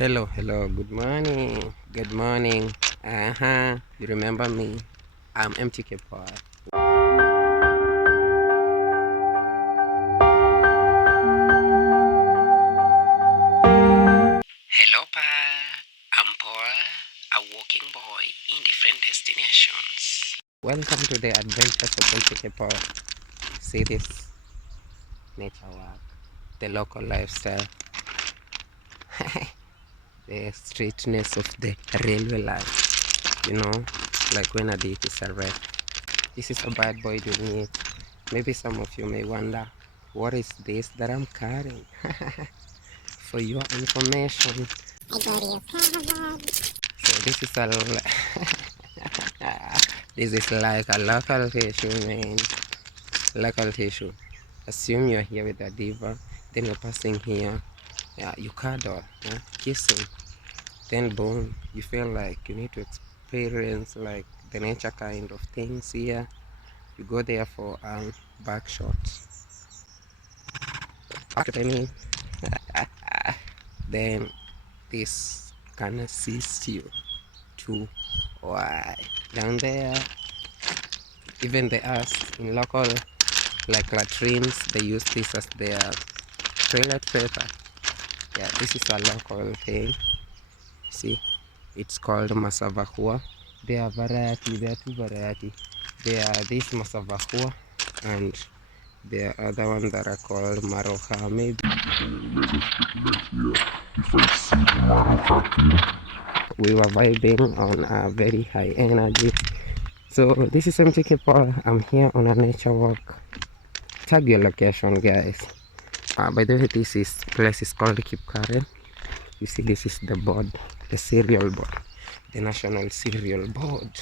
Hello, good morning. You remember me? I'm MtkPol. Hello, pa. I'm Paul, a walking boy in different destinations. Welcome to the adventures of MtkPol. Cities, nature walk, the local lifestyle, the straightness of the railway line. Like when a date is arrived. This is a bad boy doing it. Maybe some of you may wonder, what is this that I'm carrying? For your information, I got you covered. So this is this is like a local tissue, man. Local tissue. Assume you're here with a diva, then you're passing here. Yeah, you cuddle, kissing. Then boom, you feel like you need to experience like the nature kind of things here. You go there for back shots. After then this can assist you to why down there. Even the us in local like latrines, they use this as their toilet paper. Yeah, this is a local thing. See, it's called 𝚘𝚕𝚒𝚜. There are two variety. There are this 𝚘𝚕𝚒𝚜 and there are other ones that are called 𝚘𝚕𝚒𝚜. Maybe if I see 𝚘𝚕𝚒𝚜, we were vibing on a very high energy. So this is MtkPol. I'm here on a nature walk. Tag your location, guys. By the way, this place is called 𝚠𝚎𝚕𝚒. You see, this is the board, the cereal board, the national cereal board.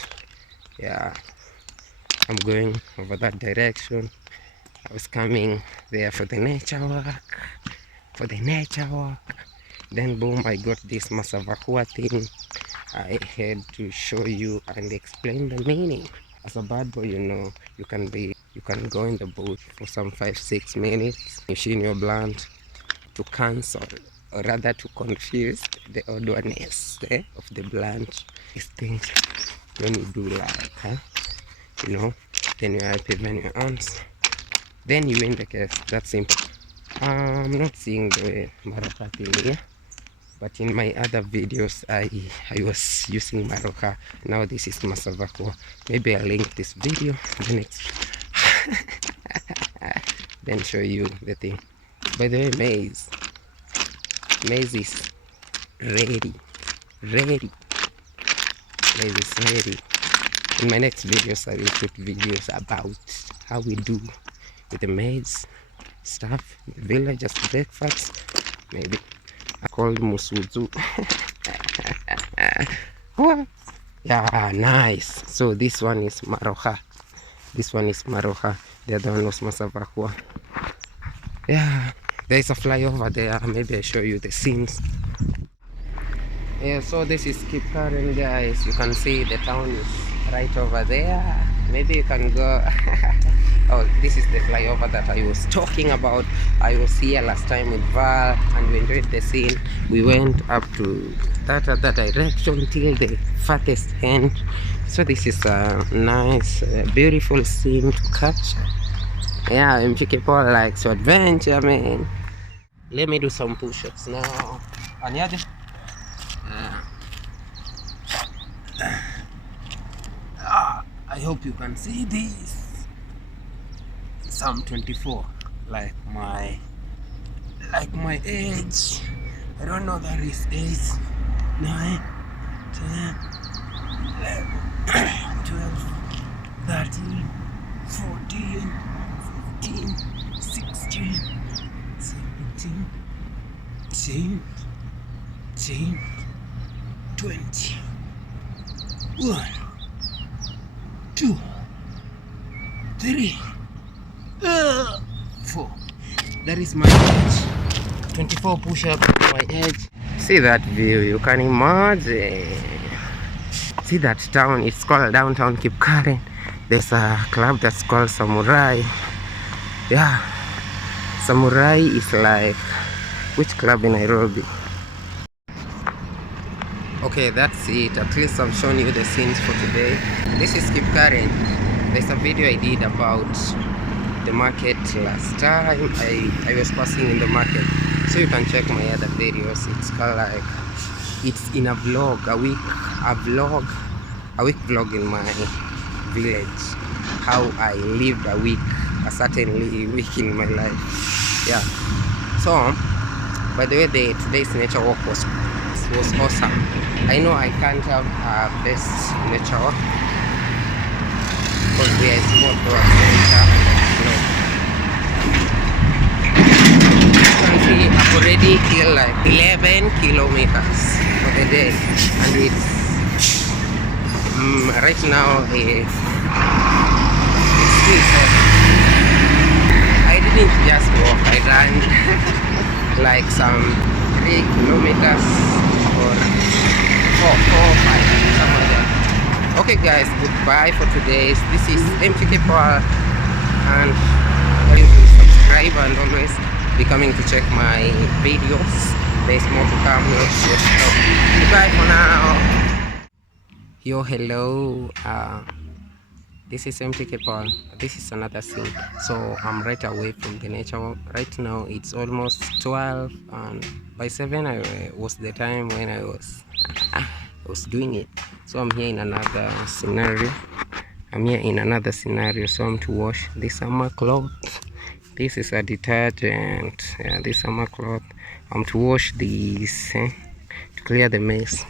Yeah, I'm going over that direction. I was coming there for the nature walk. Then boom, I got this 𝚘𝚒𝚜 thing. I had to show you and explain the meaning. As a bad boy, you can go in the boat for some 5-6 minutes, machine your blunt to cancel, or rather to confuse the odorness of the blunt. These things when you do like, then you happy, then your arms, then you win the case. That's simple. I'm not seeing the 𝚘𝚒𝚜 thing here, but in my other videos I was using 𝚘𝚒𝚜. Now this is 𝚘𝚒𝚜. Maybe I'll link this video the next then show you the thing. By the way, maize is ready. Maize is ready. In my next videos I will put videos about how we do with the maize stuff, the villagers breakfast, maybe called musuzu. Yeah, nice. So this one is 𝚘𝚒𝚜. The other one was 𝚘𝚒𝚜. Yeah, there's a flyover there. Maybe I show you the scenes. Yeah, so this is 𝚠𝚎𝚕𝚒, guys. You can see the town is right over there. Maybe you can go. Oh, this is the flyover that I was talking about. I was here last time with Val and we enjoyed the scene. We went up to that other direction till the farthest end. So this is a nice, beautiful scene to capture. Yeah, MtkPol likes to adventure, man. Let me do some push-ups now. I hope you can see this. Some 24, like my age. I don't know, that is 8, 9, 10, 11, 12, 13, 14, 15, 16, 17, 18, 20. 1, 2, 3, 4. That is my age. 24 push-ups my age. See that view, you can imagine. See that town, it's called downtown 𝚠𝚎𝚕𝚒. There's a club that's called Samurai. Yeah, Samurai is like, which club in Nairobi? Okay, that's it. At least I've shown you the scenes for today. This is 𝚑𝚑𝚒𝚘. There's a video I did about the market last time. I was passing in the market, so you can check my other videos. It's called like, it's in a vlog, a week vlog in my village, how I lived a certain week in my life. Yeah. So by the way, today's nature walk was awesome. I know I can't have a best nature walk because there is more towards nature. No. You can see I've already killed like 11 kilometers for the day, and it's right now it's still 7. I didn't just walk, I ran like some 3 kilometers or 4 or 5, somewhere there. Okay guys, goodbye for today. This is MtkPol, and please subscribe and always be coming to check my videos. There's more to come. Goodbye for now. Yo, hello. This is MtkPol. This is another scene. So I'm right away from the nature walk. Right now it's almost 12, and by 7 was the time when I was doing it. So I'm here in another scenario. So I'm to wash this summer cloth. This is a detergent. Yeah, this summer cloth. I'm to wash these to clear the mess.